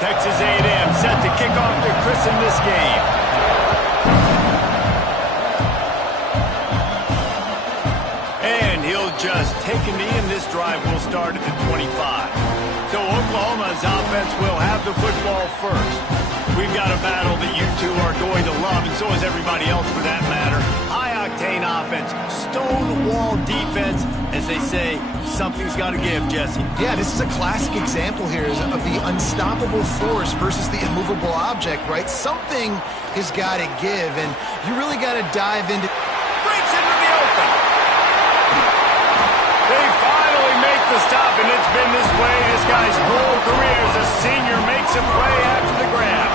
Texas A&M set to kick off to christen this game. And he'll just take a knee, and this drive will start at the 25. So Oklahoma's offense will have the football first. We've got a battle that you two are going to love, and so is everybody else for that matter. High-octane offense, stonewall defense. As they say, something's got to give, Jesse. Yeah, this is a classic example here of the unstoppable force versus the immovable object, right? Something has got to give, and you really got to dive into... Breaks into the open. They finally make the stop, and it's been this way this guy's whole career as a senior makes a play after the grab.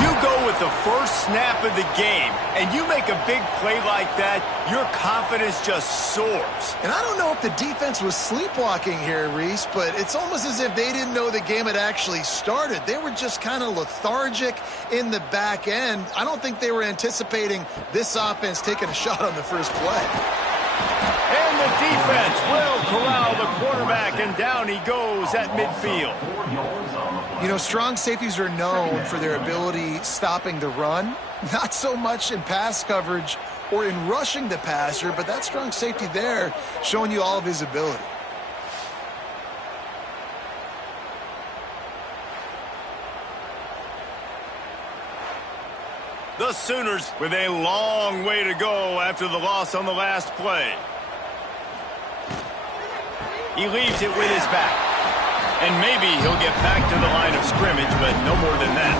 You go with the first snap of the game, and you make a big play like that, your confidence just soars. And I don't know if the defense was sleepwalking here, Reese, but it's almost as if they didn't know the game had actually started. They were just kind of lethargic in the back end. I don't think they were anticipating this offense taking a shot on the first play. And the defense will corral the quarterback, and down he goes at midfield. You know, strong safeties are known for their ability stopping the run, not so much in pass coverage or in rushing the passer, but that strong safety there showing you all of his ability. The Sooners with a long way to go after the loss on the last play. He leaves it with his back. And maybe he'll get back to the line of scrimmage, but no more than that.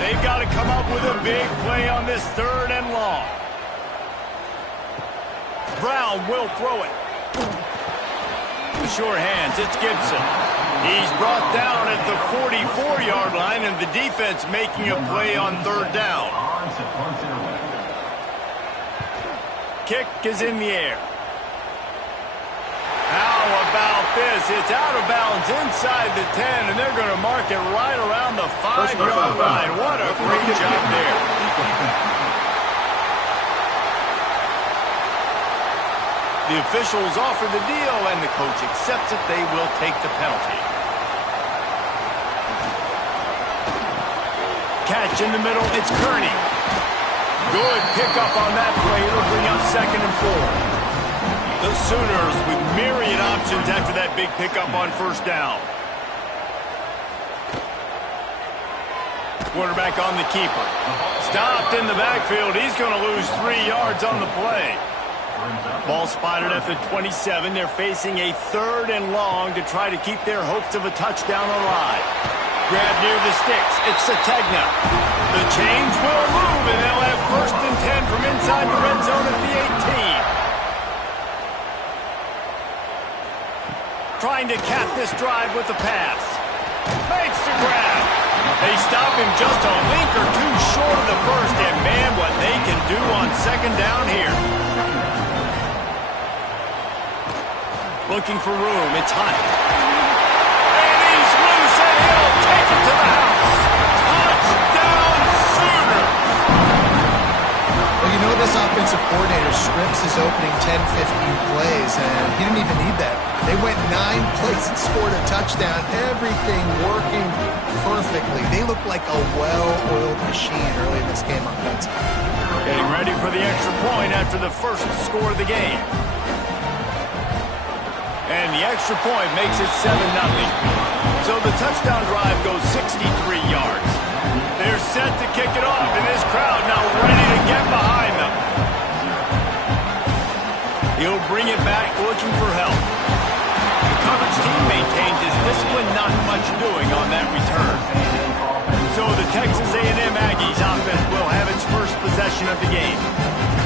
They've got to come up with a big play on this 3rd and long. Brown will throw it. With sure hands, it's Gibson. He's brought down at the 44-yard line, and the defense making a play on 3rd down. Kick is in the air. How about this? It's out of bounds inside the 10, and they're going to mark it right around the 5-yard line. What a great job there. The officials offer the deal, and the coach accepts it. They will take the penalty. Catch in the middle. It's Kearney. Good pickup on that play. It'll bring up 2nd and 4. The Sooners with myriad options after that big pickup on 1st down. Quarterback on the keeper. Stopped in the backfield. He's going to lose 3 yards on the play. Ball spotted at the 27. They're facing a 3rd and long to try to keep their hopes of a touchdown alive. Grab near the sticks. It's Sategna. The chains will move, and they'll have 1st and 10 from inside the red zone at the 18. Trying to cap this drive with the pass. Makes the grab. They stop him just a link or two short of the first, and man, what they can do on 2nd down here. Looking for room. It's Hunt. And he's loose, and he'll take it to the house. Touchdown, Sooners. Well, you know this offensive coordinator scripts his opening 10, 15 plays, and he didn't even need that. They went 9 plays and scored a touchdown. Everything working perfectly. They look like a well-oiled machine early in this game on that side. Getting ready for the extra point after the first score of the game. And the extra point makes it 7-0. So the touchdown drive goes 63 yards. They're set to kick it off, and this crowd now ready to get behind them. He'll bring it back looking for help. The coverage team maintains his discipline, not much doing on that return. So the Texas A&M Aggies offense will have its first possession of the game.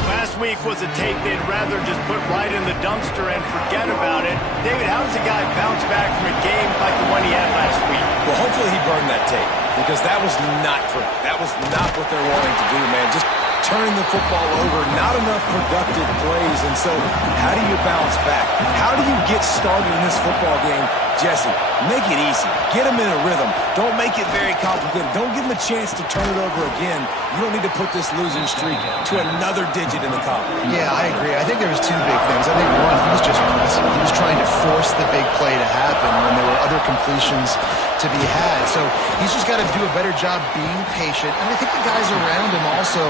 Last week was a tape they'd rather just put right in the dumpster and forget about it. David, how does a guy bounce back from a game like the one he had last week? Well, hopefully he burned that tape, because that was not pretty. That was not what they're wanting to do, man. Just turning the football over, not enough productive plays. And so how do you bounce back? How do you get started in this football game? Jesse, make it easy. Get them in a rhythm. Don't make it very complicated. Don't give them a chance to turn it over again. You don't need to put this losing streak to another digit in the column. Yeah, I agree. I think there was 2 big things. I think one, he was just pressing. He was trying to force the big play to happen when there were other completions to be had. So he's just got to do a better job being patient. And I think the guys around him also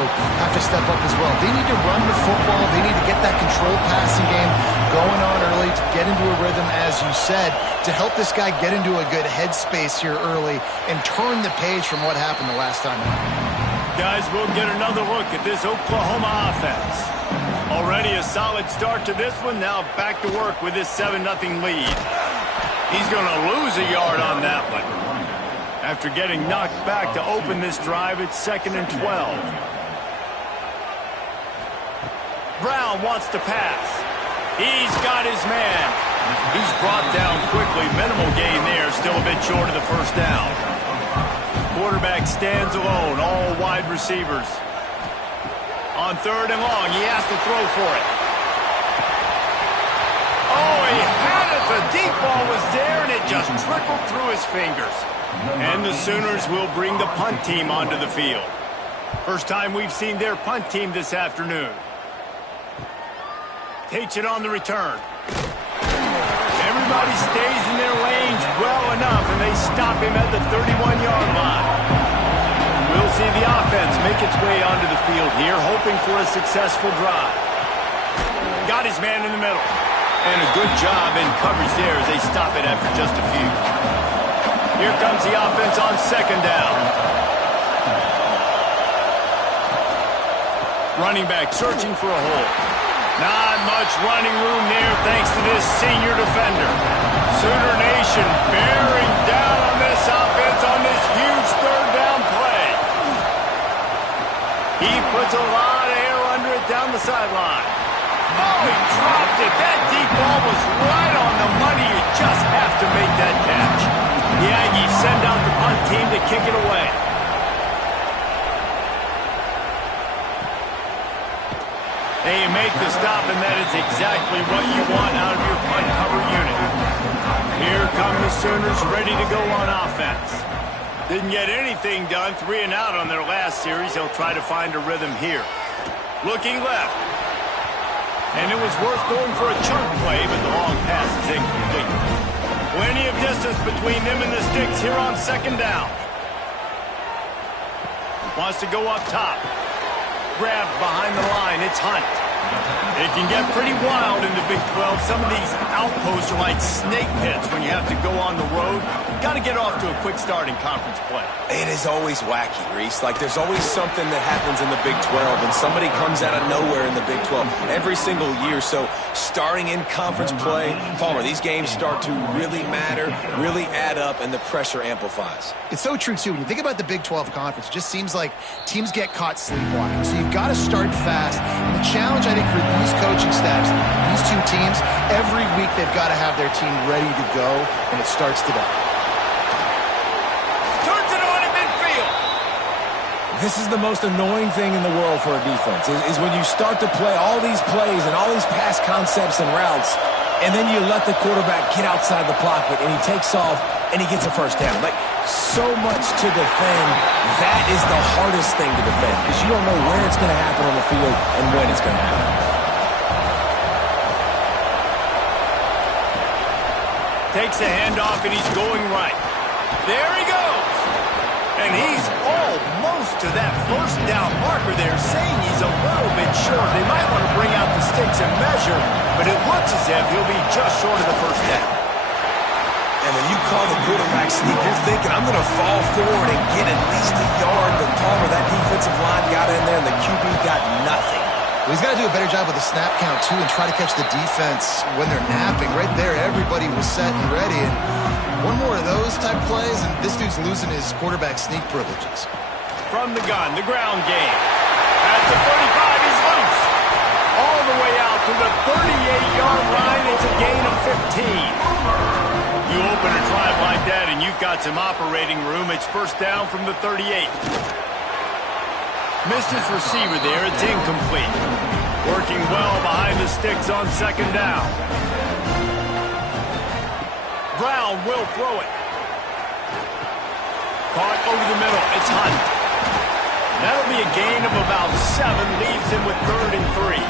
have to step up as well. They need to run the football. They need to get that controlled passing game going on early to get into a rhythm, as you said, to help this guy get into a good headspace here early and turn the page from what happened the last time out. Guys, we'll get another look at this Oklahoma offense. Already a solid start to this one. Now back to work with this 7-0 lead. He's going to lose a yard on that one. After getting knocked back to open this drive, it's 2nd and 12. Brown wants to pass. He's got his man. He's brought down quickly. Minimal gain there. Still a bit short of the first down. Quarterback stands alone. All wide receivers. On 3rd and long, he has to throw for it. Oh, he had it. The deep ball was there, and it just trickled through his fingers. And the Sooners will bring the punt team onto the field. First time we've seen their punt team this afternoon. Takes it on the return. Everybody stays in their lanes well enough, and they stop him at the 31-yard line. We'll see the offense make its way onto the field here, hoping for a successful drive. Got his man in the middle. And a good job in coverage there as they stop it after just a few. Here comes the offense on 2nd down. Running back searching for a hole. Not much running room there thanks to this senior defender. Sooner Nation bearing down on this offense on this huge 3rd down play. He puts a lot of air under it down the sideline. Oh, he dropped it. That deep ball was right on the money. You just have to make that catch. The Aggies send out the punt team to kick it away. They make the stop, and that is exactly what you want out of your punt cover unit. Here come the Sooners ready to go on offense. Didn't get anything done, 3 and out on their last series. They'll try to find a rhythm here. Looking left. And it was worth going for a chunk play, but the long pass is incomplete. Plenty of distance between them and the sticks here on 2nd down. Wants to go up top. Grabbed behind the line. It's Hunt. It can get pretty wild in the Big 12. Some of these outposts are like snake pits when you have to go on the road. Got to get off to a quick start in conference play. It is always wacky, Reese. Like, there's always something that happens in the Big 12, and somebody comes out of nowhere in the Big 12 every single year. So, starting in conference play, Palmer, these games start to really matter, really add up, and the pressure amplifies. It's so true, too. When you think about the Big 12 conference, it just seems like teams get caught sleepwalking. So, you've got to start fast. And the challenge, I think, for these coaching staffs, these two teams, every week they've got to have their team ready to go, and it starts today. This is the most annoying thing in the world for a defense, is when you start to play all these plays and all these pass concepts and routes, and then you let the quarterback get outside the pocket, and he takes off, and he gets a first down. Like, so much to defend. That is the hardest thing to defend, because you don't know where it's going to happen on the field and when it's going to happen. Takes a handoff, and he's going right. There he goes. And he's almost to that first down marker there, saying he's a little bit short. They might want to bring out the sticks and measure, but it looks as if he'll be just short of the first down. And when you call the quarterback sneak, you're thinking, I'm going to fall forward and get at least a yard. But Palmer, that defensive line got in there, and the QB got nothing. Well, he's got to do a better job with the snap count, too, and try to catch the defense when they're napping. Right there, everybody was set and ready. And one more of those type plays, and this dude's losing his quarterback sneak privileges. From the gun, the ground game. At the 35, he's loose. All the way out to the 38-yard line. It's a gain of 15. You open a drive like that, and you've got some operating room. It's first down from the 38. Missed his receiver there. It's incomplete. Working well behind the sticks on 2nd down. Brown will throw it. Caught over the middle. It's Hunt. That'll be a gain of about 7. Leaves him with 3rd and 3.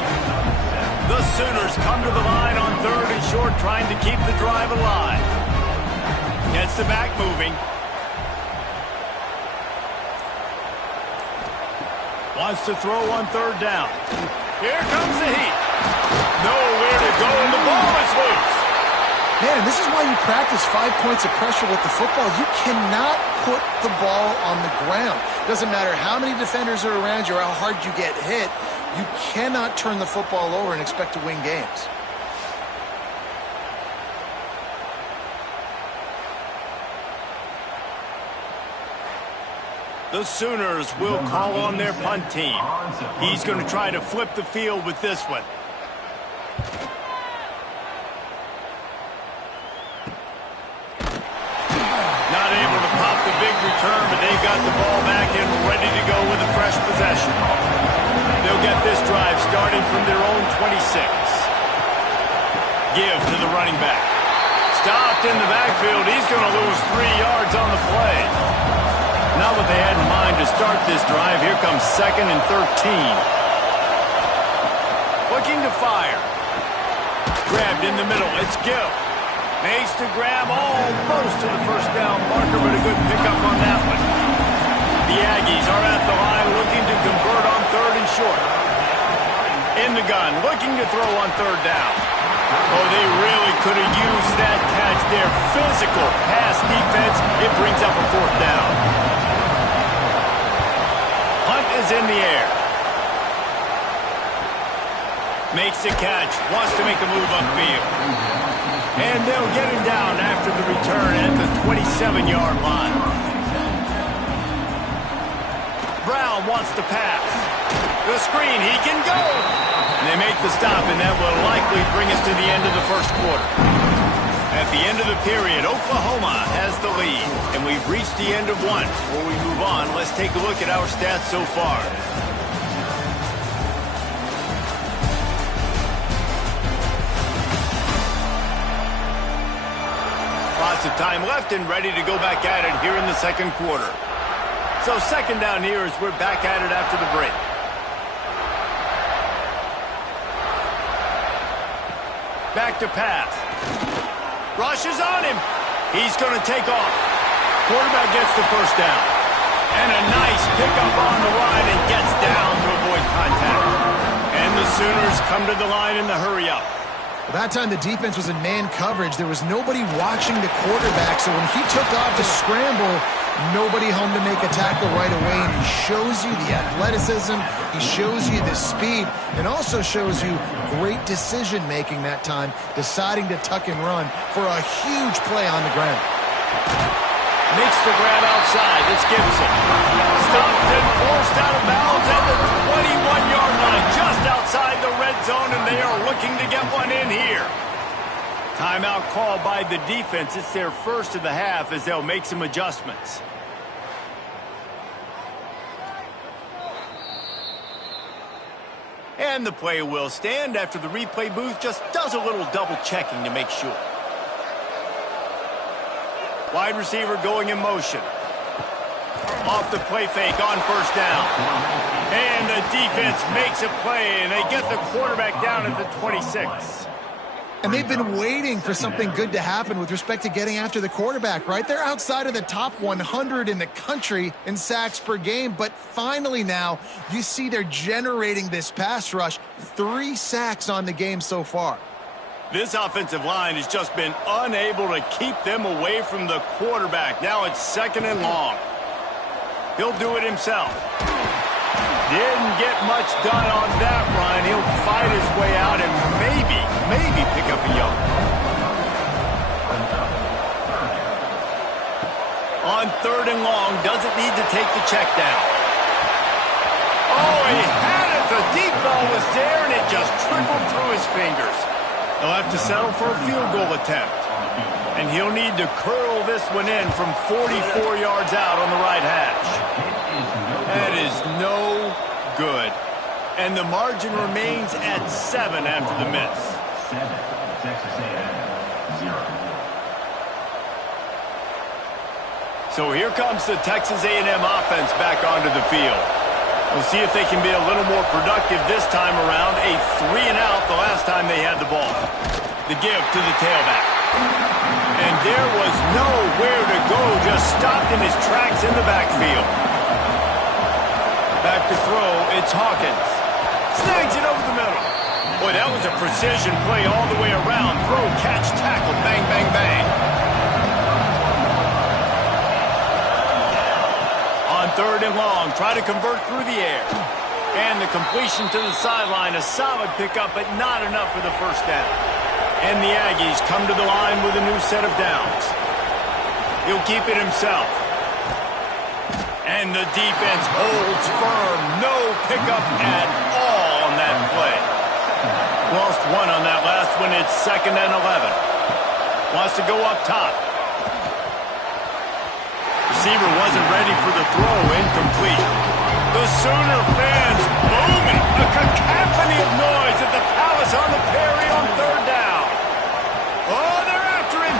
The Sooners come to the line on 3rd and short, trying to keep the drive alive. Gets the back moving. Wants to throw on 3rd down. Here comes the heat. Nowhere to go, and the ball is loose. Man, this is why you practice 5 points of pressure with the football. You cannot put the ball on the ground. Doesn't matter how many defenders are around you or how hard you get hit. You cannot turn the football over and expect to win games. The Sooners will call on their punt team. He's going to try to flip the field with this one. Not able to pop the big return, but they've got the ball back and ready to go with a fresh possession. They'll get this drive starting from their own 26. Give to the running back. Stopped in the backfield. He's going to lose 3 yards on the play. Not what they had in mind to start this drive. Here comes 2nd and 13. Looking to fire. Grabbed in the middle. It's Gill. Makes the grab almost to the first down marker, but a good pickup on that one. The Aggies are at the line looking to convert on 3rd and short. In the gun, looking to throw on 3rd down. Oh, they really could have used that catch there. Physical pass defense. It brings up a 4th down. Hunt is in the air. Makes the catch. Wants to make a move upfield. And they'll get him down after the return at the 27-yard line. Brown wants to pass. The screen, he can go. And they make the stop, and that will likely bring us to the end of the first quarter. At the end of the period, Oklahoma has the lead, and we've reached the end of one. Before we move on, let's take a look at our stats so far. Lots of time left and ready to go back at it here in the second quarter. So 2nd down here as we're back at it after the break. Back to pass. Rushes on him. He's going to take off. Quarterback gets the first down. And a nice pickup on the line and gets down to avoid contact. And the Sooners come to the line in the hurry-up. Well, that time the defense was in man coverage. There was nobody watching the quarterback, so when he took off to scramble, nobody home to make a tackle right away, and he shows you the athleticism, he shows you the speed, and also shows you great decision-making that time, deciding to tuck and run for a huge play on the ground. Makes the grab outside. It's Gibson. Stopped and forced out of bounds at the 21-yard line, just outside the red zone, and they are looking to get one in here. Timeout called by the defense. It's their first of the half as they'll make some adjustments. And the play will stand after the replay booth just does a little double checking to make sure. Wide receiver going in motion. Off the play fake on first down. And the defense makes a play, and they get the quarterback down at the 26. And they've been waiting for something good to happen with respect to getting after the quarterback, right? They're outside of the top 100 in the country in sacks per game, but finally now you see they're generating this pass rush. 3 sacks on the game so far. This offensive line has just been unable to keep them away from the quarterback. Now it's 2nd and long. He'll do it himself. Didn't get much done on that run. He'll fight his way out and maybe pick up a yard. On 3rd and long, doesn't need to take the check down. Oh, he had it. The deep ball was there, and it just trickled through his fingers. He'll have to settle for a field goal attempt. And he'll need to curl this one in from 44 yards out on the right hash. That is no good. And the margin remains at 7 after the miss. 7, Texas A&M, 0. So here comes the Texas A&M offense back onto the field. We'll see if they can be a little more productive this time around. A 3-and-out the last time they had the ball. The give to the tailback. And there was nowhere to go, just stopped in his tracks in the backfield. Back to throw, it's Hawkins. Snags it over the middle. Boy, that was a precision play all the way around. Throw, catch, tackle, bang, bang, bang. On 3rd and long, try to convert through the air. And the completion to the sideline, a solid pickup, but not enough for the first down. And the Aggies come to the line with a new set of downs. He'll keep it himself. And the defense holds firm. No pickup at all on that play. Lost one on that last one. It's 2nd and 11. Wants to go up top. Receiver wasn't ready for the throw. Incomplete. The Sooner fans booming. A cacophony of noise at the Palace on the Perry on 3rd down. Oh, they're after him.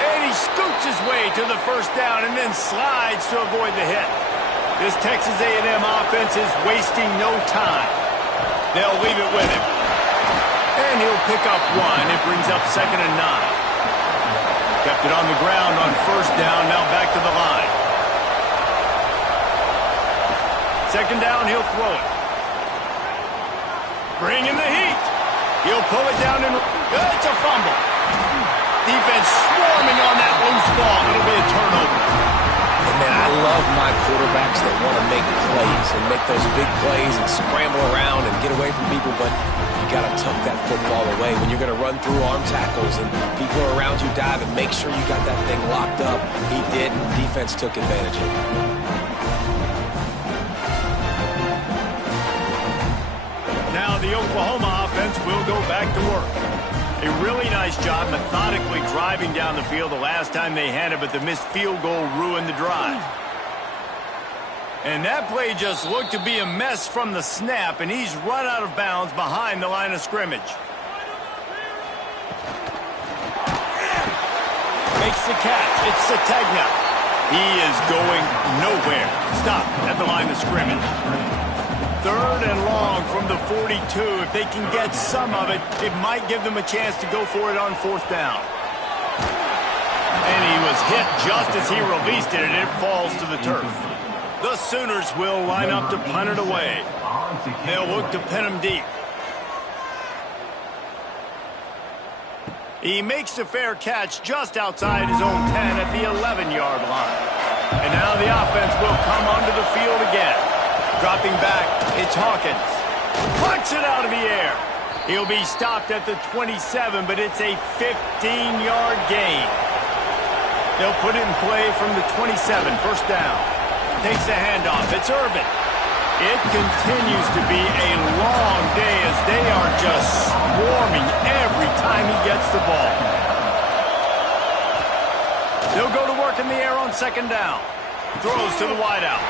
And he scoots his way to the first down and then slides to avoid the hit. This Texas A&M offense is wasting no time. They'll leave it with him. And he'll pick up one. It brings up 2nd and 9. Kept it on the ground on 1st down. Now back to the line. 2nd down, he'll throw it. Bring in the heat. He'll pull it down and it's a fumble. Defense swarming on that loose ball. It'll be a turnover. Man, I love my quarterbacks that want to make plays and make those big plays and scramble around and get away from people, but you got to tuck that football away when you're going to run through arm tackles and people are around you dive and make sure you got that thing locked up. He did, and defense took advantage of it. Now the Oklahoma offense will go back to work. A really nice job methodically driving down the field the last time they had it, but the missed field goal ruined the drive. And that play just looked to be a mess from the snap, and he's run out of bounds behind the line of scrimmage. Makes the catch. It's Sategna. He is going nowhere. Stop at the line of scrimmage. 3rd and long from the 42. If they can get some of it, it might give them a chance to go for it on 4th down. And he was hit just as he released it, and it falls to the turf. The Sooners will line up to punt it away. They'll look to pin him deep. He makes the fair catch just outside his own 10 at the 11-yard line. And now the offense will come onto the field again. Dropping back, it's Hawkins. Plucks it out of the air. He'll be stopped at the 27, but it's a 15-yard gain. They'll put it in play from the 27, 1st down. Takes the handoff. It's Irvin. It continues to be a long day as they are just swarming every time he gets the ball. They'll go to work in the air on 2nd down. Throws to the wideout.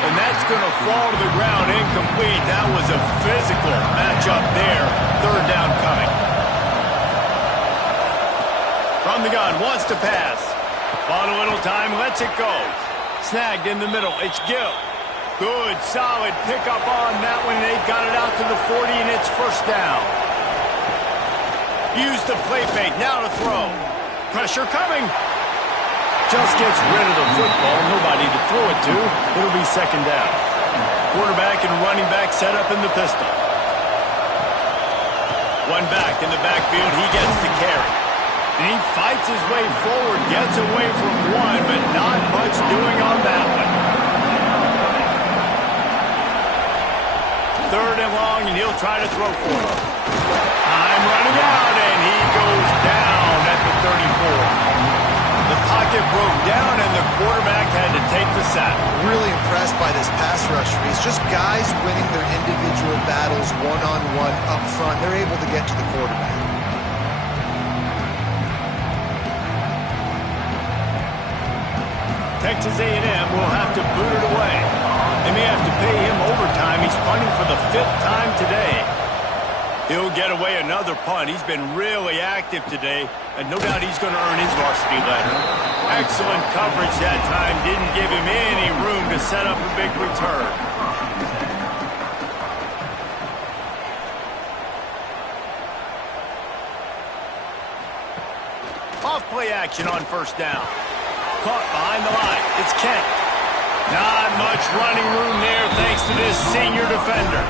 And that's going to fall to the ground incomplete. That was a physical matchup there. 3rd down coming. From the gun, wants to pass. Bought a little time, lets it go. Snagged in the middle. It's Gill. Good, solid pickup on that one. They've got it out to the 40, and it's 1st down. Use the play fake. Now to throw. Pressure coming. Just gets rid of the football. Nobody to throw it to. It'll be 2nd down. Quarterback and running back set up in the pistol. One back in the backfield. He gets the carry. And he fights his way forward. Gets away from one, but not much doing on that one. 3rd and long, and he'll try to throw for it. Time running out, and he goes down at the 34. The pocket broke down, and the quarterback had to take the sack. Really impressed by this pass rush. It's just guys winning their individual battles one-on-one up front. They're able to get to the quarterback. Texas A&M will have to boot it away. They may have to pay him overtime. He's punting for the 5th time today. He'll get away another punt. He's been really active today, and no doubt he's going to earn his varsity letter. Excellent coverage that time. Didn't give him any room to set up a big return. Off-play action on first down. Caught behind the line. It's Kent. Not much running room there thanks to this senior defender.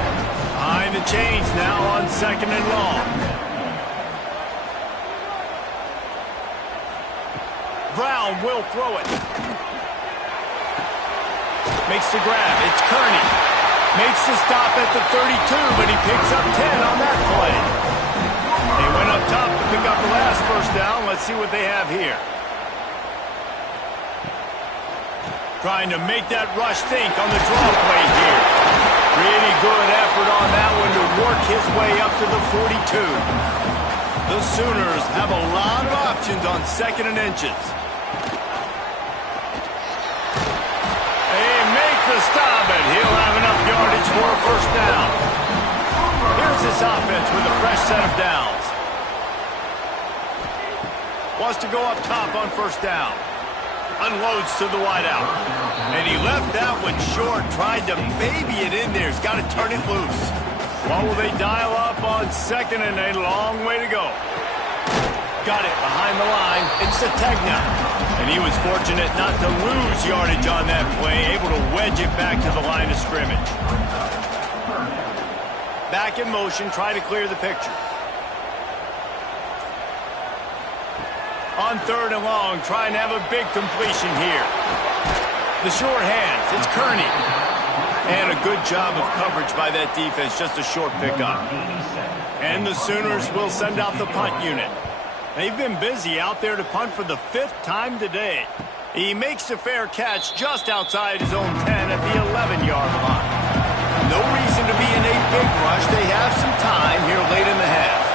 Behind the chains now on 2nd and long. Brown will throw it. Makes the grab. It's Kearney. Makes the stop at the 32, but he picks up 10 on that play. They went up top to pick up the last first down. Let's see what they have here. Trying to make that rush think on the draw play here. Really good effort on that one to work his way up to the 42. The Sooners have a lot of options on 2nd and inches. They make the stop, and he'll have enough yardage for a first down. Here's this offense with a fresh set of downs. Wants to go up top on first down. Unloads to the wideout. And he left that one short, tried to baby it in there. He's got to turn it loose. What will they dial up on 2nd and a long way to go? Got it behind the line. It's Sategna. And he was fortunate not to lose yardage on that play, able to wedge it back to the line of scrimmage. Back in motion, try to clear the picture. On 3rd and long, trying to have a big completion here. The short hands, it's Kearney. And a good job of coverage by that defense, just a short pickup. And the Sooners will send out the punt unit. They've been busy out there to punt for the 5th time today. He makes a fair catch just outside his own 10 at the 11-yard line. No reason to be in a big rush. They have some time here late in the half.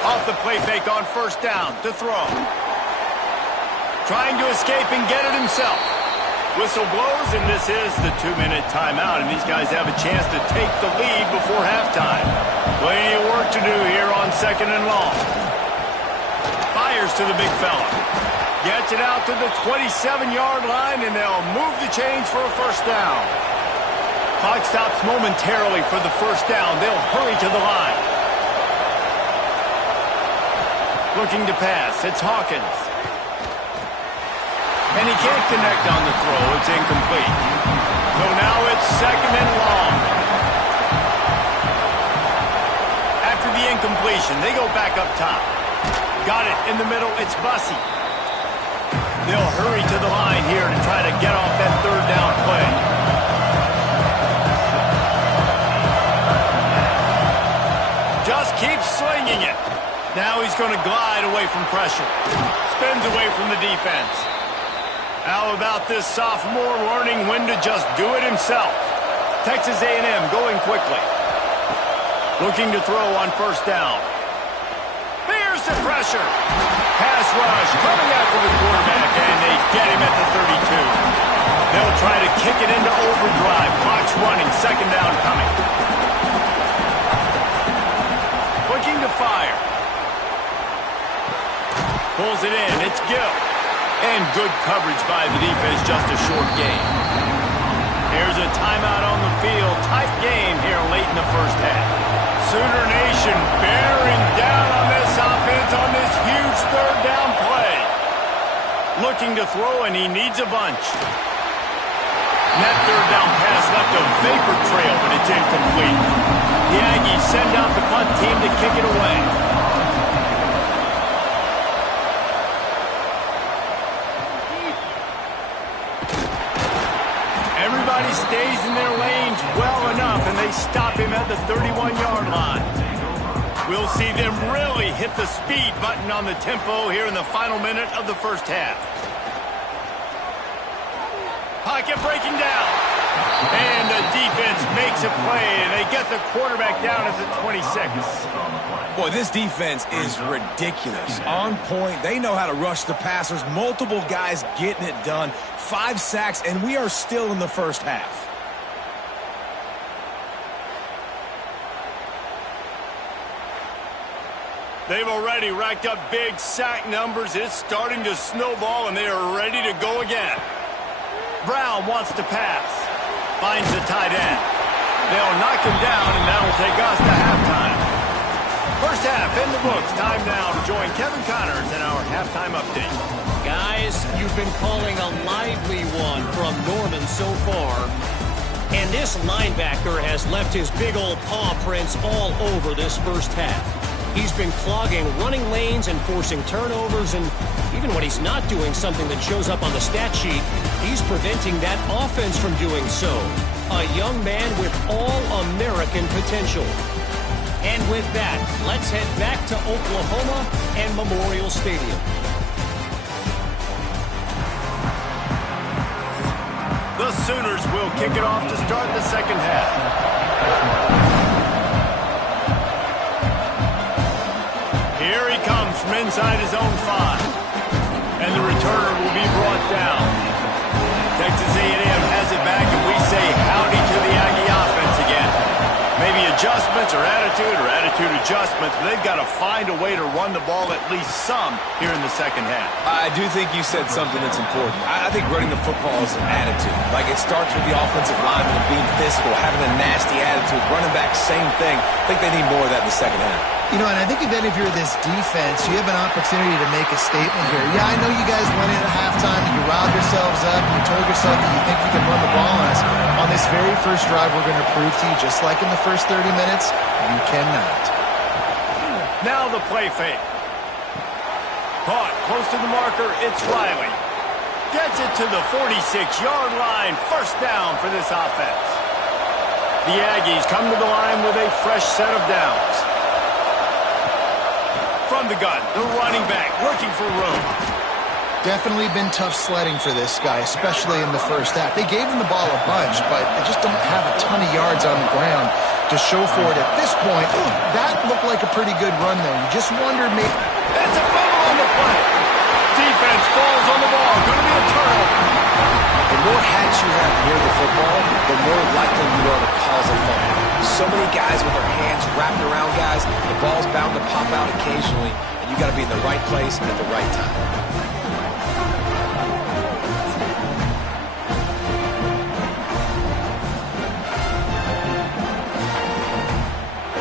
Off the play fake on first down to throw. Trying to escape and get it himself. Whistle blows, and this is the 2-minute timeout, and these guys have a chance to take the lead before halftime. Plenty of work to do here on 2nd and long. Fires to the big fella. Gets it out to the 27-yard line, and they'll move the chains for a first down. Clock stops momentarily for the first down. They'll hurry to the line. Looking to pass. It's Hawkins. And he can't connect on the throw. It's incomplete. So now it's 2nd and long. After the incompletion, they go back up top. Got it in the middle. It's Bussey. They'll hurry to the line here to try to get off that 3rd down play. Just keep slinging it. Now he's going to glide away from pressure. Spins away from the defense. How about this sophomore learning when to just do it himself? Texas A&M going quickly. Looking to throw on first down. Here's the pressure. Pass rush coming after the quarterback, and they get him at the 32. They'll try to kick it into overdrive. Clock's running. 2nd down coming. Looking to fire. Pulls it in. It's Gill. And good coverage by the defense. Just a short gain. Here's a timeout on the field. Tight game here late in the first half. Sooner Nation bearing down on this offense on this huge 3rd down play. Looking to throw, and he needs a bunch. And that 3rd down pass left a vapor trail, but it's incomplete. The Aggies send out the punt team to kick it away. Everybody stays in their lanes well enough, and they stop him at the 31-yard line. We'll see them really hit the speed button on the tempo here in the final minute of the first half. Pocket breaking down. And the defense makes a play, and they get the quarterback down at the 26. Boy, this defense is ridiculous. On point. They know how to rush the passers. Multiple guys getting it done. 5 sacks, and we are still in the first half. They've already racked up big sack numbers. It's starting to snowball, and they are ready to go again. Brown wants to pass. Finds the tight end. They'll knock him down, and that'll take us to halftime. First half in the books. Time now to join Kevin Connors in our halftime update. Guys, you've been calling a lively one from Norman so far. And this linebacker has left his big old paw prints all over this first half. He's been clogging running lanes and forcing turnovers, and even when he's not doing something that shows up on the stat sheet, he's preventing that offense from doing so. A young man with all-American potential. And with that, let's head back to Oklahoma and Memorial Stadium. The Sooners will kick it off to start the second half. Here he comes from inside his own 5. And the returner will be brought down. Texas A&M has it back, and we say howdy to the Aggie offense again. Maybe adjustments or attitude adjustments, but they've got to find a way to run the ball at least some here in the second half. I do think you said something that's important. I think running the football is an attitude. Like, it starts with the offensive lineman and being physical, having a nasty attitude. Running back, same thing. I think they need more of that in the second half. You know, and I think if you're this defense, you have an opportunity to make a statement here. Yeah, I know you guys went in at halftime and you riled yourselves up and you told yourself that you think you can run the ball on us. On this very first drive, we're going to prove to you, just like in the first 30 minutes, you cannot. Now the play fake. Caught close to the marker, it's Riley. Gets it to the 46-yard line. First down for this offense. The Aggies come to the line with a fresh set of downs. From the gun, the running back looking for room. Definitely been tough sledding for this guy, especially in the first half. They gave him the ball a bunch, but they just don't have a ton of yards on the ground to show for it at this point. That looked like a pretty good run, though. You just wonder maybe... It's a fumble on the play. Defense falls on the ball. Going to be a turnover. The more hats you have near the football, the more likely you are to cause a fumble. So many guys with their hands wrapped around guys, the ball's bound to pop out occasionally, and you got to be in the right place at the right time.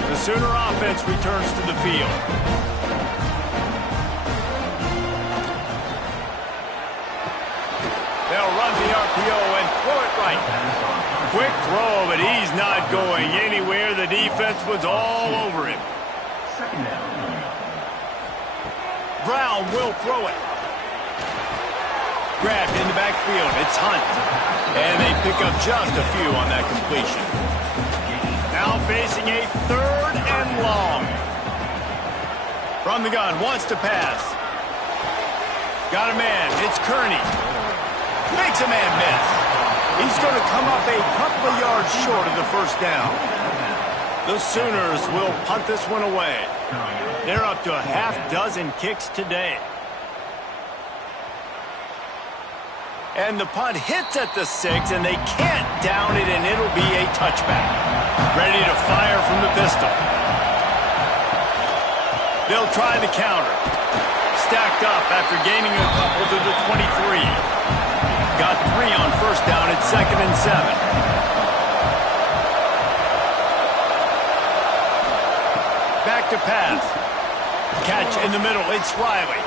The Sooner offense returns to the field. They'll run the RPO and throw it right. Quick throw, but he's not going anywhere. The defense was all over him. Brown will throw it. Grabbed in the backfield. It's Hunt. And they pick up just a few on that completion. Now facing a 3rd and long. From the gun, wants to pass. Got a man. It's Kearney. Makes a man miss. He's going to come up a couple of yards short of the first down. The Sooners will punt this one away. They're up to a half-dozen kicks today. And the punt hits at the 6, and they can't down it, and it'll be a touchback. Ready to fire from the pistol. They'll try the counter. Stacked up after gaining a couple to the 23. Got 3 on first down at 2nd and 7. Back to pass. Catch in the middle. It's Riley.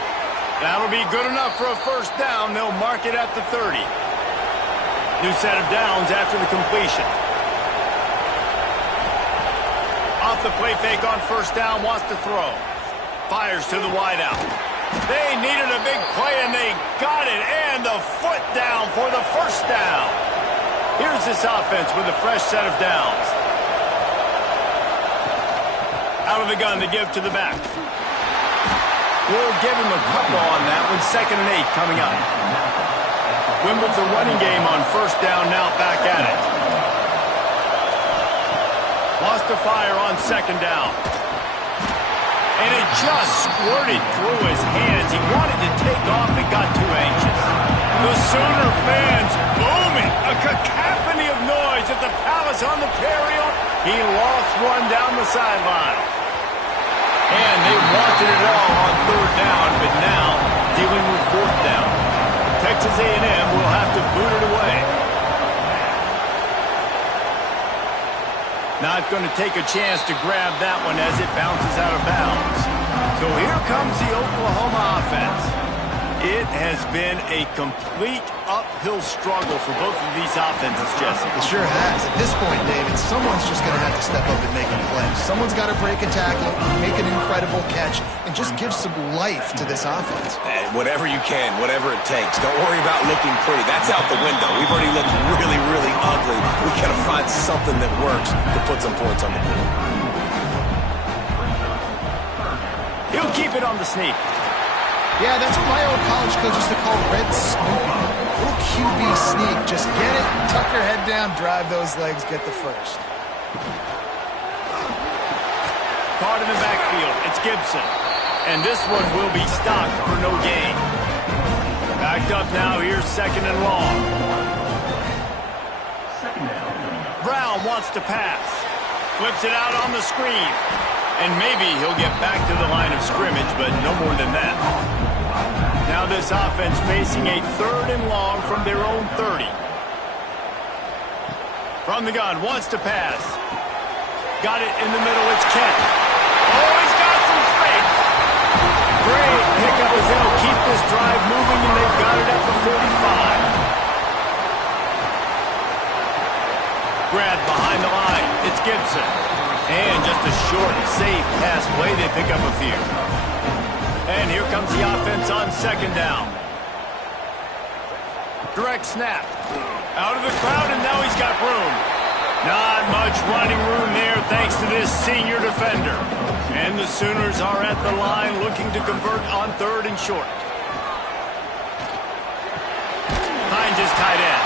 That'll be good enough for a first down. They'll mark it at the 30. New set of downs after the completion. Off the play fake on first down. Wants to throw. Fires to the wideout. They needed a big play, and they got it. And the foot down for the first down. Here's this offense with a fresh set of downs. Out of the gun to give to the back. We'll give him a couple on that one. 2nd and 8 coming up. Win with the running game on first down, now back at it. Lost to fire on 2nd down. And it just squirted through his hands. He wanted to take off and got too anxious. The Sooner fans booming. A cacophony of noise at the Palace on the Prairie. He lost one down the sideline. And they want to forcing it all on third down, but now dealing with fourth down. Texas A&M will have to boot it away. Not going to take a chance to grab that one as it bounces out of bounds. So here comes the Oklahoma offense. It has been a complete uphill struggle for both of these offenses, Jesse. It sure has. At this point, David, someone's just going to have to step up and make a play. Someone's got to break a tackle, make an incredible catch, and just give some life to this offense. And whatever you can, whatever it takes. Don't worry about looking pretty. That's out the window. We've already looked really, really ugly. We got to find something that works to put some points on the board. He'll keep it on the sneak. Yeah, that's what my old college coach used to call red snooping. Little QB sneak. Just get it, tuck your head down, drive those legs, get the first. Caught in the backfield. It's Gibson. And this one will be stopped for no gain. Backed up now. Here's second and long. Brown wants to pass. Flips it out on the screen. And maybe he'll get back to the line of scrimmage, but no more than that. Now this offense facing a third and long from their own 30. From the gun, wants to pass. Got it in the middle, it's Kent. Oh, he's got some space. Great pickup as they'll keep this drive moving, and they've got it at the 45. Grab behind the line, it's Gibson. And just a short, safe pass play, they pick up a few. And here comes the offense on second down. Direct snap. Out of the crowd, and now he's got room. Not much running room there thanks to this senior defender. And the Sooners are at the line looking to convert on third and short. Hines is tight end.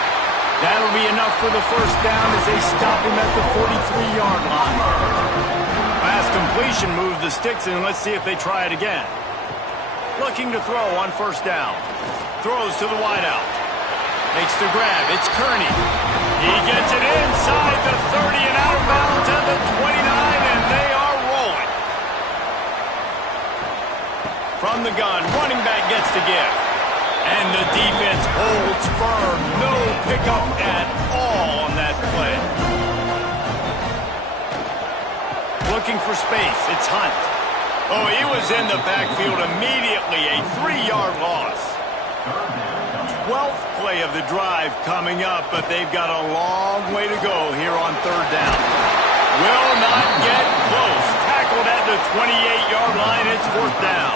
That'll be enough for the first down as they stop him at the 43-yard line. Pass completion moved the sticks, and let's see if they try it again. Looking to throw on first down. Throws to the wideout. Makes the grab. It's Kearney. He gets it inside the 30 and out of bounds at the 29, and they are rolling. From the gun, running back gets to give. And the defense holds firm. No pickup at all on that play. Looking for space. It's Hunt. Oh, he was in the backfield immediately. A 3-yard loss. 12th play of the drive coming up, but they've got a long way to go here on third down. Will not get close. Tackled at the 28-yard line. It's fourth down.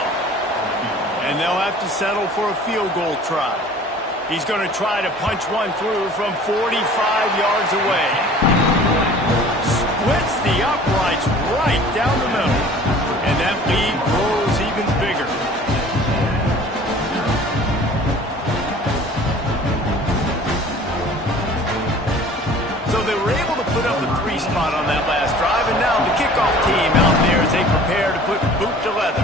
And they'll have to settle for a field goal try. He's going to try to punch one through from 45 yards away. Splits the uprights right down the middle. And that lead grows even bigger. So they were able to put up a 3 spot on that last drive. And now the kickoff team out there as they prepare to put boot to leather.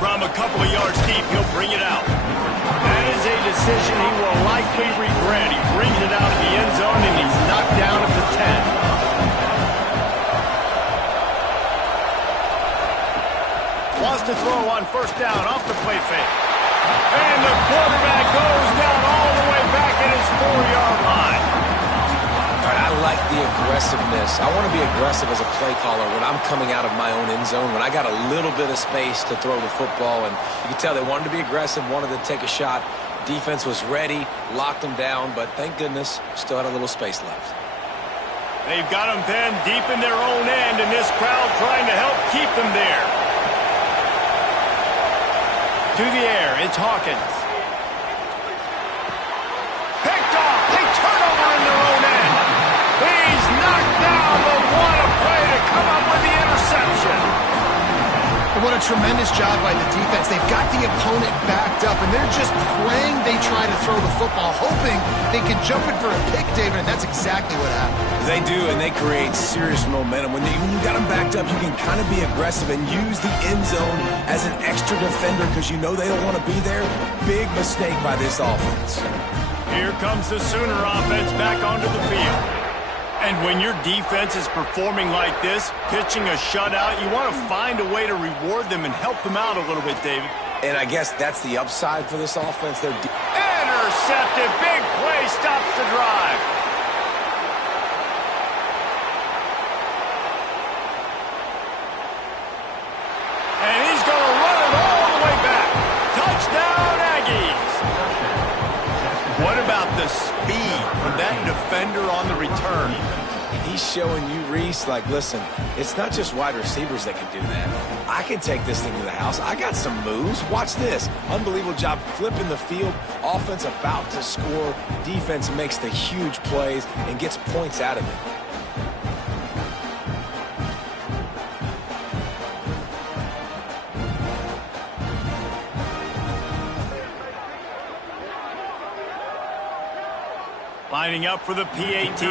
From a couple of yards deep, he'll bring it out. That is a decision he will likely regret. He brings it out of the end zone, and he's knocked down at the 10. Wants to throw on first down off the play fake. And the quarterback goes down all the way back at his 4-yard line. I like the aggressiveness. I want to be aggressive as a play caller when I'm coming out of my own end zone, when I got a little bit of space to throw the football. And you can tell they wanted to be aggressive, wanted to take a shot. Defense was ready, locked them down, but thank goodness, still had a little space left. They've got them pinned deep in their own end, and this crowd trying to help keep them there. To the air, it's Hawkins. Picked off. They turn over in their own end. He's knocked down, but what a play to come up with the interception. And what a tremendous job by the defense. They've got the opponent backed up, and they're just praying they try to throw the football, hoping they can jump it for a pick, David, and that's exactly what happened. They do, and they create serious momentum. When you got them backed up, you can kind of be aggressive and use the end zone as an extra defender because you know they don't want to be there. Big mistake by this offense. Here comes the Sooner offense back onto the field. And when your defense is performing like this, pitching a shutout, you want to find a way to reward them and help them out a little bit, David. And I guess that's the upside for this offense. They're intercepted. Big play stops the drive. And he's going to run it all the way back. Touchdown, Aggies. What about the speed from that defender on the return? He's showing you, Reese, like, listen, it's not just wide receivers that can do that. I can take this thing to the house. I got some moves. Watch this. Unbelievable job flipping the field. Offense about to score. Defense makes the huge plays and gets points out of it. Lining up for the PAT.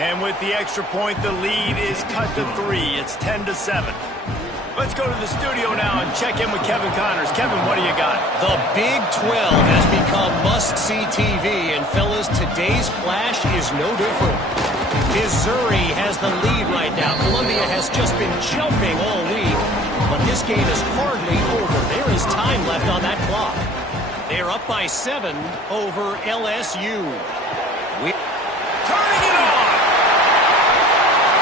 And with the extra point, the lead is cut to 3. It's 10-7. Let's go to the studio now and check in with Kevin Connors. Kevin, what do you got? The Big 12 has become must-see TV, and fellas, today's clash is no different. Missouri has the lead right now. Columbia has just been jumping all week, but this game is hardly over. There is time left on that clock. They're up by 7 over LSU. Turning it on!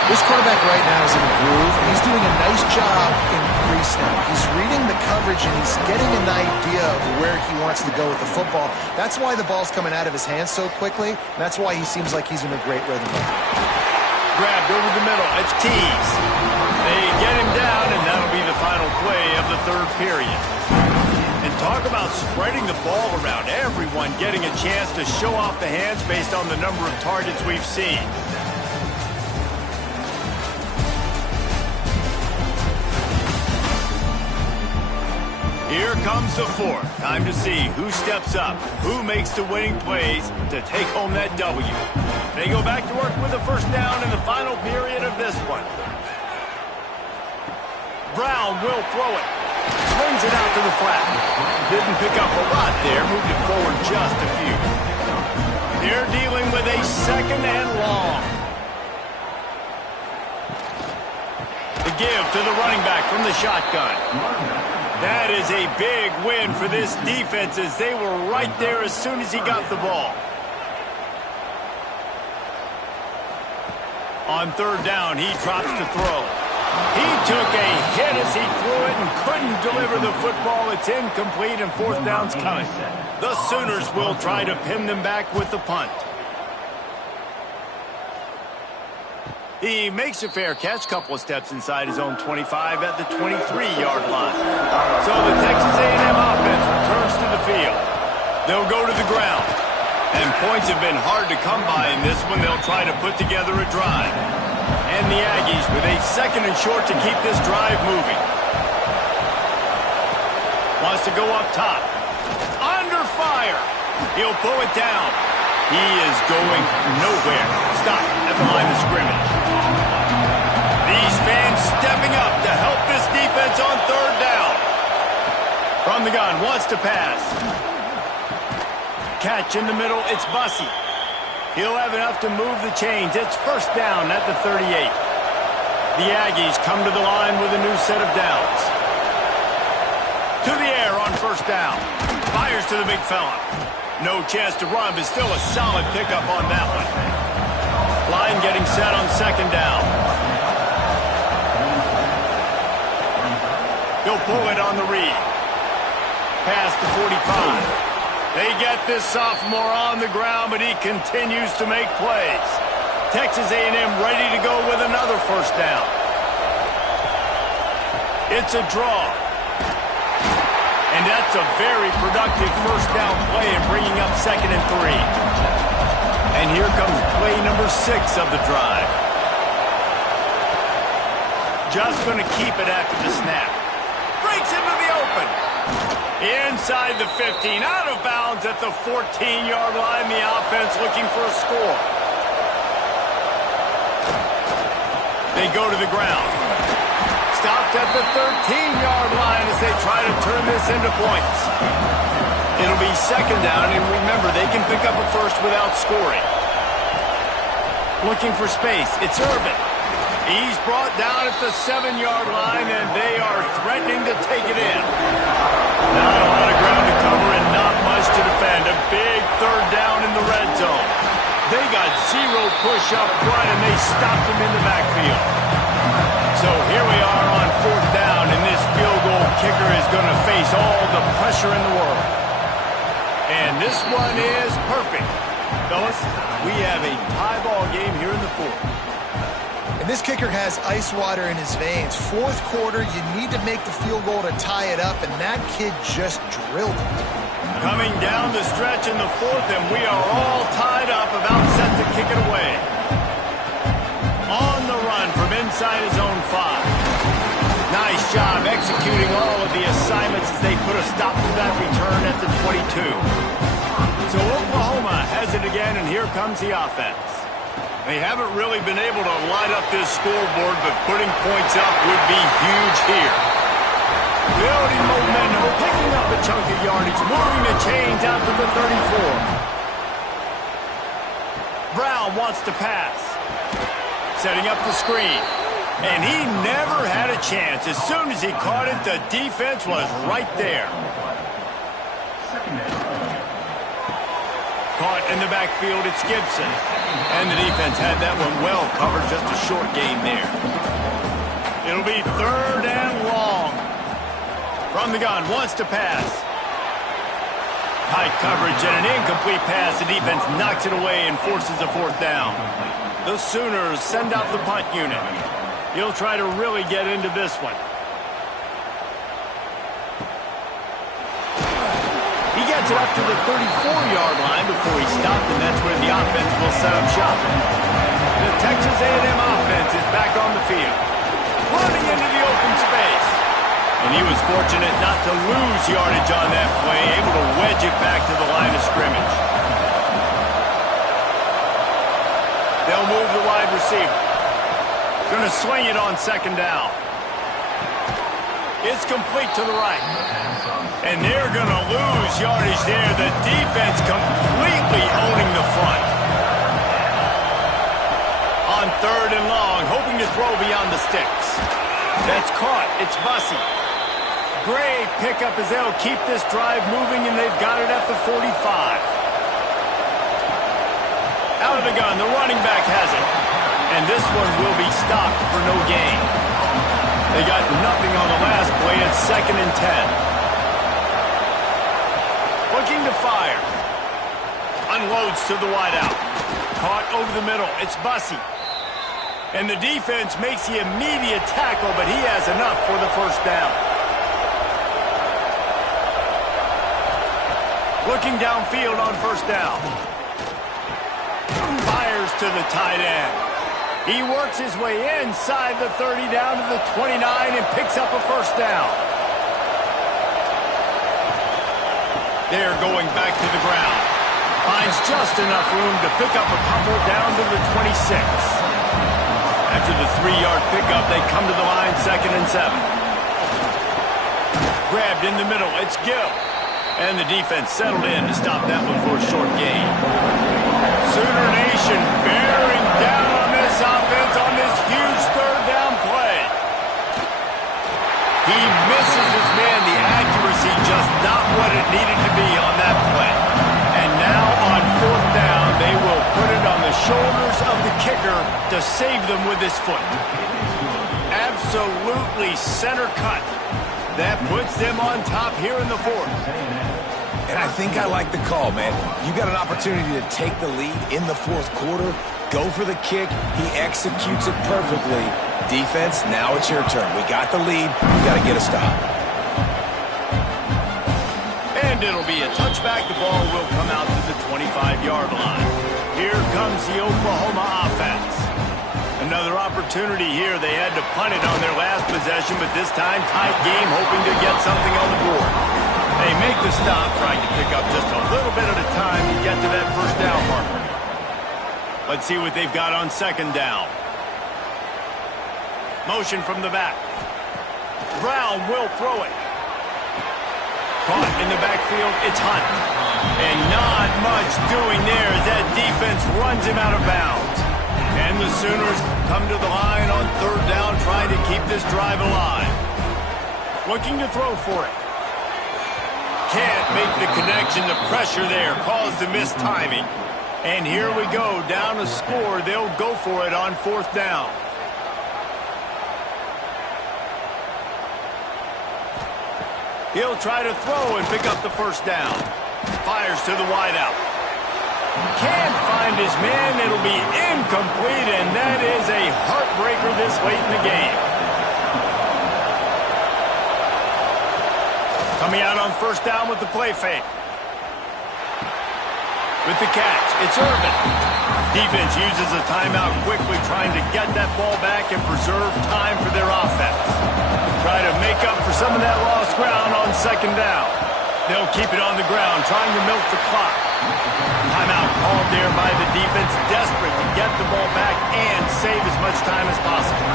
This quarterback right now is in a groove, and he's doing a nice job in crease now. He's reading the coverage, and he's getting an idea of where he wants to go with the football. That's why the ball's coming out of his hands so quickly, and that's why he seems like he's in a great rhythm. Grabbed over the middle. It's Tees. They get him down, and that'll be the final play of the third period. And talk about spreading the ball around. Everyone getting a chance to show off the hands based on the number of targets we've seen. Here comes the fourth. Time to see who steps up, who makes the winning plays to take home that W. They go back to work with a first down in the final period of this one. Brown will throw it. Swings it out to the flat. Didn't pick up a lot there. Moved it forward just a few. They're dealing with a second and long. The give to the running back from the shotgun. That is a big win for this defense as they were right there as soon as he got the ball. On third down, he drops to throw. He took a hit as he threw it and couldn't deliver the football. It's incomplete and fourth down's coming. The Sooners will try to pin them back with the punt. He makes a fair catch, couple of steps inside his own 25 at the 23-yard line. So the Texas A&M offense returns to the field. They'll go to the ground. And points have been hard to come by in this one. They'll try to put together a drive. And the Aggies with a second and short to keep this drive moving. Wants to go up top. Under fire. He'll pull it down. He is going nowhere. Stop at the line of scrimmage. These fans stepping up to help this defense on third down. From the gun, wants to pass. Catch in the middle, it's Bussey. He'll have enough to move the chains. It's first down at the 38. The Aggies come to the line with a new set of downs. To the air on first down. Fires to the big fella. No chance to run, but still a solid pickup on that one. Line getting set on second down. He'll pull it on the read. Past the 45. They get this sophomore on the ground, but he continues to make plays. Texas A&M ready to go with another first down. It's a draw. And that's a very productive first down play in bringing up second and 3. And here comes play number 6 of the drive. Just going to keep it after the snap. Breaks into the open. Inside the 15, out of bounds at the 14-yard line. The offense looking for a score. They go to the ground. Stopped at the 13-yard line as they try to turn this into points. It'll be second down, and remember, they can pick up a first without scoring. Looking for space. It's Irvin. He's brought down at the 7-yard line, and they are threatening to take it in. Not a lot of ground to cover and not much to defend. A big third down in the red zone. They got zero push up front, and they stopped him in the backfield. So here we are on fourth down, and this field goal kicker is going to face all the pressure in the world. And this one is perfect. Fellas, we have a tie ball game here in the fourth. And this kicker has ice water in his veins. Fourth quarter, you need to make the field goal to tie it up, and that kid just drilled it. Coming down the stretch in the fourth, and we are all tied up, about set to kick it away. On the run from inside his own 5. Nice job executing all of the assignments as they put a stop to that return at the 22. So Oklahoma has it again, and here comes the offense. They haven't really been able to light up this scoreboard, but putting points up would be huge here. Building momentum, picking up a chunk of yardage, moving the chains out to the 34. Brown wants to pass. Setting up the screen. And he never had a chance. As soon as he caught it, the defense was right there. Caught in the backfield, it's Gibson. And the defense had that one well covered, just a short gain there. It'll be third and long. From the gun, wants to pass. Tight coverage and an incomplete pass. The defense knocks it away and forces a fourth down. The Sooners send out the punt unit. He'll try to really get into this one. He gets it up to the 34-yard line before he stopped, and that's where the offense will set up shop. The Texas A&M offense is back on the field. Running into the open space. And he was fortunate not to lose yardage on that play, able to wedge it back to the line of scrimmage. They'll move the wide receiver. Going to swing it on second down. It's complete to the right. And they're going to lose yardage there. The defense completely owning the front. On third and long, hoping to throw beyond the sticks. That's caught. It's Bussey. Great pickup as they'll keep this drive moving, and they've got it at the 45. Out of the gun, the running back has it. And this one will be stopped for no gain. They got nothing on the last play. It's 2nd and 10. Looking to fire. Unloads to the wideout. Caught over the middle. It's Bussey. And the defense makes the immediate tackle, but he has enough for the first down. Looking downfield on first down. Fires to the tight end. He works his way inside the 30 down to the 29 and picks up a first down. They're going back to the ground. Finds just enough room to pick up a couple down to the 26. After the 3-yard pickup, they come to the line 2nd and 7. Grabbed in the middle, it's Gill. And the defense settled in to stop that one for a short gain. Sooner Nation bearing down on this offense on this huge third down play. He misses his man. The accuracy just not what it needed to be on that play. And now on fourth down, they will put it on the shoulders of the kicker to save them with his foot. Absolutely center cut. That puts them on top here in the fourth. And I think I like the call, man. You got an opportunity to take the lead in the fourth quarter. Go for the kick. He executes it perfectly. Defense, now it's your turn. We got the lead. We got to get a stop. And it'll be a touchback. The ball will come out to the 25-yard line. Here comes the Oklahoma offense. Another opportunity here. They had to punt it on their last possession, but this time tight game, hoping to get something on the board. They make the stop, trying to pick up just a little bit at a time to get to that first down marker. Let's see what they've got on second down. Motion from the back. Brown will throw it. Caught in the backfield, it's Hunt. And not much doing there as that defense runs him out of bounds. And the Sooners come to the line on third down, trying to keep this drive alive. Looking to throw for it. Can't make the connection. The pressure there caused the missed timing. And here we go, down a score. They'll go for it on fourth down. He'll try to throw and pick up the first down. Fires to the wideout. Can't find his man. It'll be incomplete, and that is a heartbreaker this late in the game. Coming out on first down with the play fake. With the catch, it's Irvin. Defense uses a timeout quickly, trying to get that ball back and preserve time for their offense. Try to make up for some of that lost ground on second down. They'll keep it on the ground, trying to milk the clock. Timeout called there by the defense, desperate to get the ball back and save as much time as possible.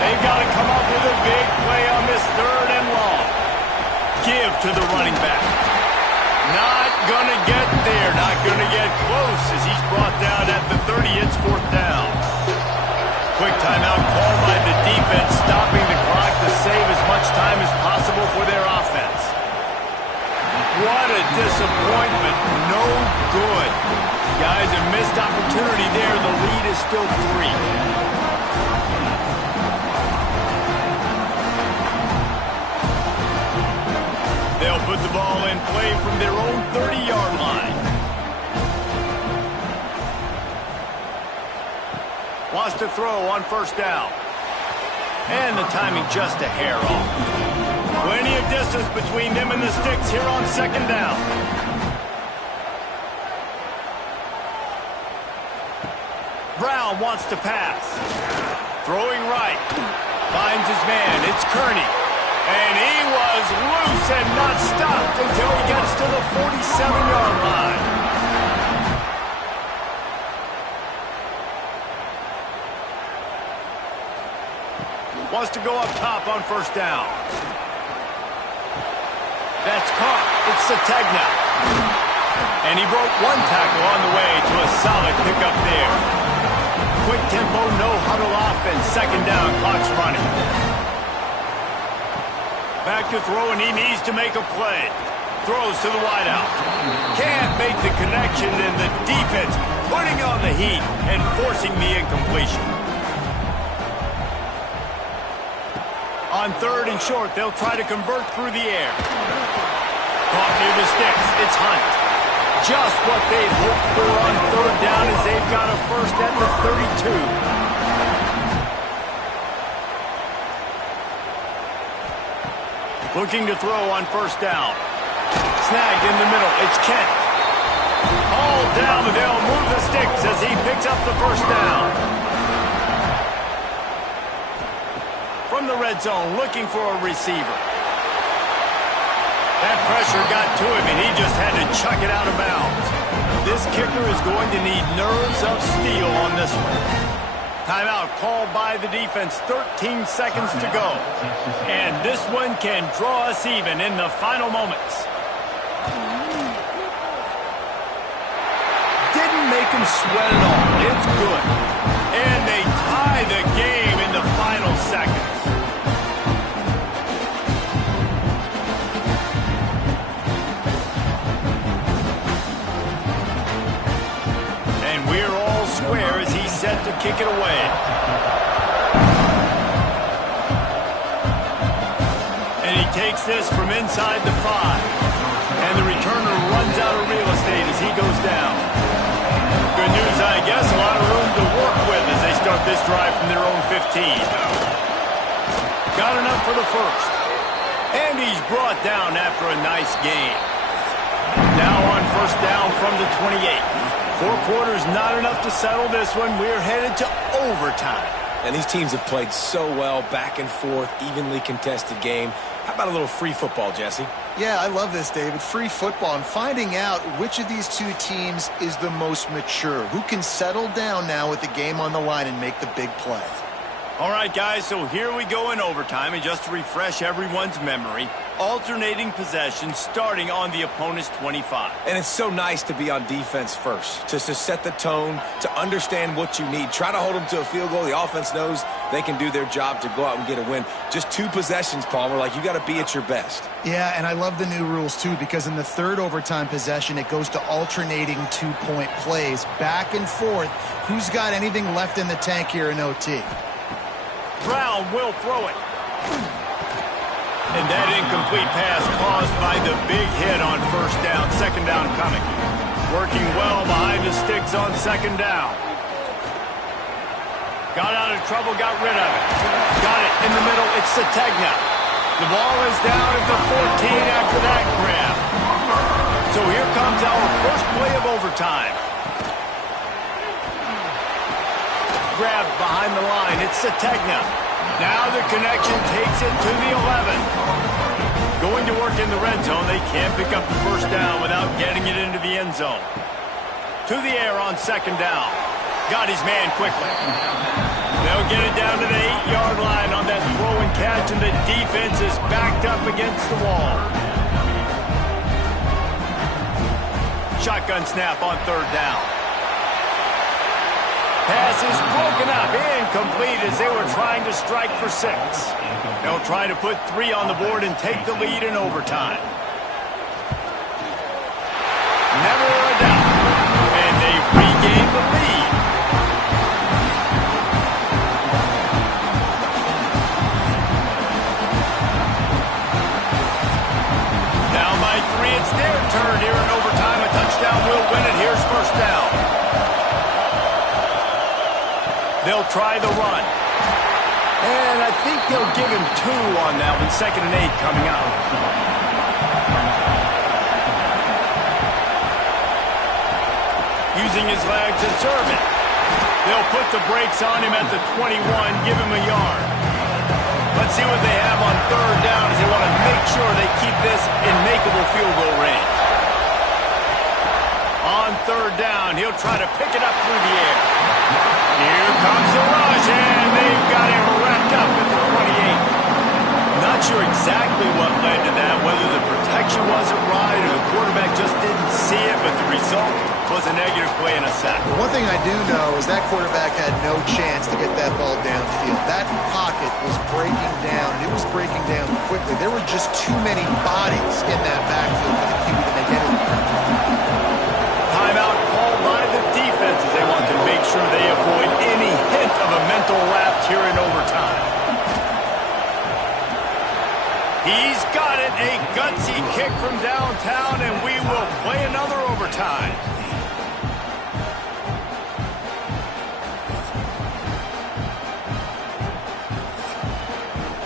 They've got to come up with a big play on this third and long. Give to the running back. Not going to get there, not going to get close as he's brought down at the 30. It's fourth down. Quick timeout called by the defense, stopping the clock to save as much time as possible for their offense. What a disappointment. No good. Guys, a missed opportunity there. The lead is still 3. They'll put the ball in play from their own 30-yard line. Wants to throw on first down. And the timing just a hair off. Plenty of distance between them and the sticks here on second down. Brown wants to pass. Throwing right. Finds his man. It's Kearney. And he was loose and not stopped until he gets to the 47-yard line. Wants to go up top on first down. That's caught. It's Sategna. And he broke one tackle on the way to a solid pickup there. Quick tempo, no huddle offense. Second down, clock's running. Back to throw, and he needs to make a play. Throws to the wideout. Can't make the connection, and the defense putting on the heat and forcing the incompletion. On third and short, they'll try to convert through the air. Caught near the sticks. It's Hunt. Just what they'd hoped for on third down as they've got a first at the 32. Looking to throw on first down. Snagged in the middle. It's Kent. All down, but they'll move the sticks as he picks up the first down. From the red zone, looking for a receiver. That pressure got to him, and he just had to chuck it out of bounds. This kicker is going to need nerves of steel on this one. Timeout called by the defense, 13 seconds to go. And this one can draw us even in the final moments. Didn't make him sweat at all. It's good. And they tie the game in the final seconds. And we're all square as he's set to kick it away. And he takes this from inside the 5. And the returner runs out of real estate as he goes down. Good news, I guess. A lot of room to work with as they start this drive from their own 15. Got enough for the first. And he's brought down after a nice game. Now on first down from the 28. 4 quarters, not enough to settle this one. We're headed to overtime. And these teams have played so well, back and forth, evenly contested game. How about a little free football, Jesse? Yeah, I love this, David. Free football and finding out which of these two teams is the most mature. Who can settle down now with the game on the line and make the big play? All right, guys, so here we go in overtime, and just to refresh everyone's memory, alternating possession starting on the opponent's 25. And it's so nice to be on defense first, to set the tone, to understand what you need. Try to hold them to a field goal. The offense knows they can do their job to go out and get a win. Just 2 possessions, Palmer, like you got to be at your best. Yeah, and I love the new rules, too, because in the third overtime possession, it goes to alternating 2-point plays, back and forth. Who's got anything left in the tank here in OT? Brown will throw it. And that incomplete pass caused by the big hit on first down. Second down coming. Working well behind the sticks on second down. Got out of trouble, got rid of it. Got it in the middle. It's Sategna. The ball is down at the 14 after that grab. So here comes our first play of overtime. Grab behind the line. It's Sategna. Now the connection takes it to the 11. Going to work in the red zone. They can't pick up the first down without getting it into the end zone. To the air on second down. Got his man quickly. They'll get it down to the 8-yard line on that throw and catch, and the defense is backed up against the wall. Shotgun snap on third down. Pass is broken up, incomplete as they were trying to strike for 6. They'll try to put 3 on the board and take the lead in overtime. Never a doubt. And they've regained the lead. Down by 3, it's their turn here in overtime. A touchdown will win it. Here's first down. They'll try the run. And I think they'll give him 2 on that one. 2nd and 8 coming up. Using his legs and serve it. They'll put the brakes on him at the 21, give him a yard. Let's see what they have on third down as they want to make sure they keep this in makeable field goal range. On third down, he'll try to pick it up through the air. Here comes the rush, and they've got him wrapped up at the 28. Not sure exactly what led to that, whether the protection wasn't right or the quarterback just didn't see it, but the result was a negative play and a sack. One thing I do know is that quarterback had no chance to get that ball downfield. That pocket was breaking down, and it was breaking down quickly. There were just too many bodies in that backfield for the QB to make anything. Timeout called by the defense as they want to make sure they avoid any hint of a mental lapse here in overtime. He's got it, a gutsy kick from downtown, and we will play another overtime.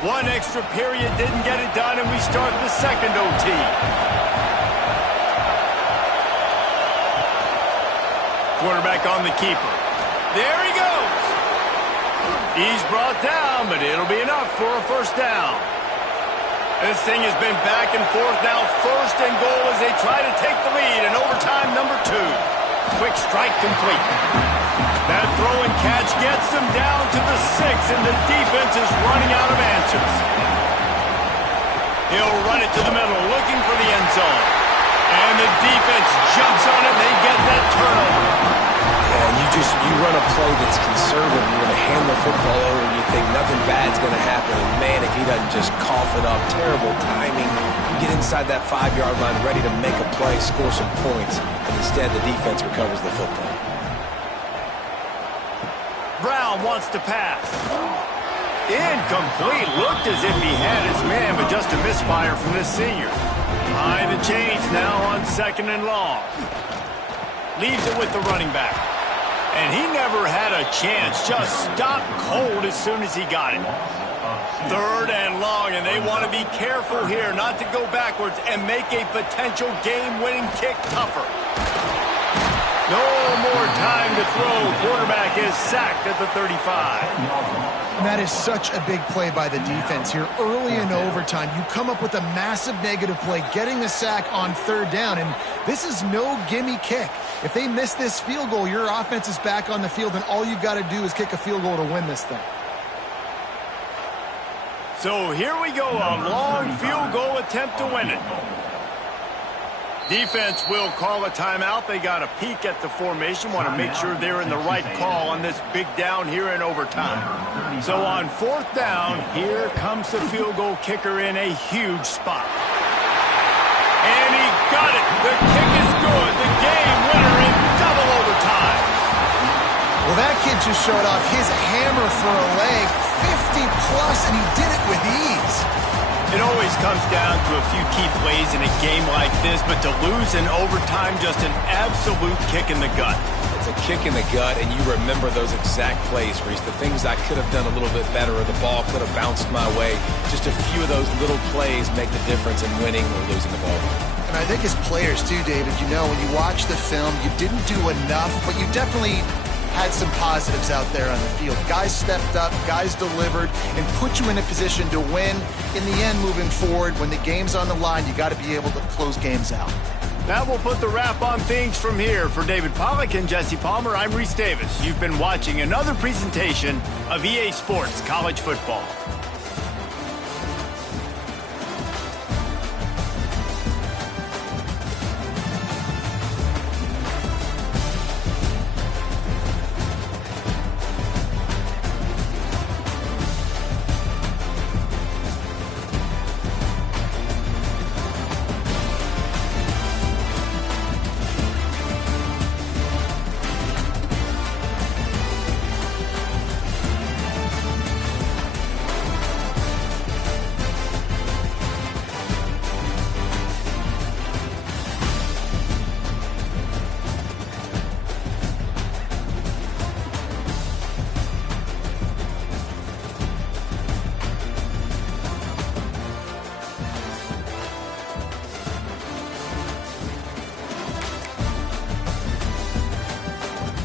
One extra period didn't get it done, and we start the second OT. Quarterback on the keeper. There he goes. He's brought down, but it'll be enough for a first down. This thing has been back and forth now. First and goal as they try to take the lead in overtime number 2. Quick strike complete. That throw and catch gets them down to the 6, and the defense is running out of answers. He'll run it to the middle, looking for the end zone. And the defense jumps on it, and they get that turnover. You run a play that's conservative, you're going to hand the football over, and you think nothing bad's going to happen. And man, if he doesn't just cough it up, terrible timing. You get inside that 5-yard line, ready to make a play, score some points, and instead the defense recovers the football. Brown wants to pass. Incomplete. Looked as if he had his man, but just a misfire from this senior. Behind the chains now on 2nd and long. Leaves it with the running back. And he never had a chance. Just stopped cold as soon as he got it. 3rd and long, and they want to be careful here not to go backwards and make a potential game-winning kick tougher. No more time to throw. Quarterback is sacked at the 35. And that is such a big play by the defense here. Early in overtime, you come up with a massive negative play, getting the sack on 3rd down, and this is no gimme kick. If they miss this field goal, your offense is back on the field, and all you've got to do is kick a field goal to win this thing. So here we go, a long field goal attempt to win it. Defense will call a timeout. They got a peek at the formation, want to make sure they're in the right call on this big down here in overtime. So on 4th down, here comes the field goal kicker in a huge spot. And he got it. The kick is good. The game winner in double overtime. Well, that kid just showed off his hammer for a leg, 50-plus, and he did it with ease. It always comes down to a few key plays in a game like this, but to lose in overtime, just an absolute kick in the gut. It's a kick in the gut, and you remember those exact plays, Reese. The things I could have done a little bit better, or the ball could have bounced my way. Just a few of those little plays make the difference in winning or losing the ball. And I think as players too, David, you know, when you watch the film, you didn't do enough, but you definitely had some positives out there on the field. Guys stepped up, guys delivered, and put you in a position to win. In the end, moving forward, when the game's on the line, you got to be able to close games out. Now we'll put the wrap on things from here. For David Pollack and Jesse Palmer, I'm Reese Davis. You've been watching another presentation of EA Sports College Football.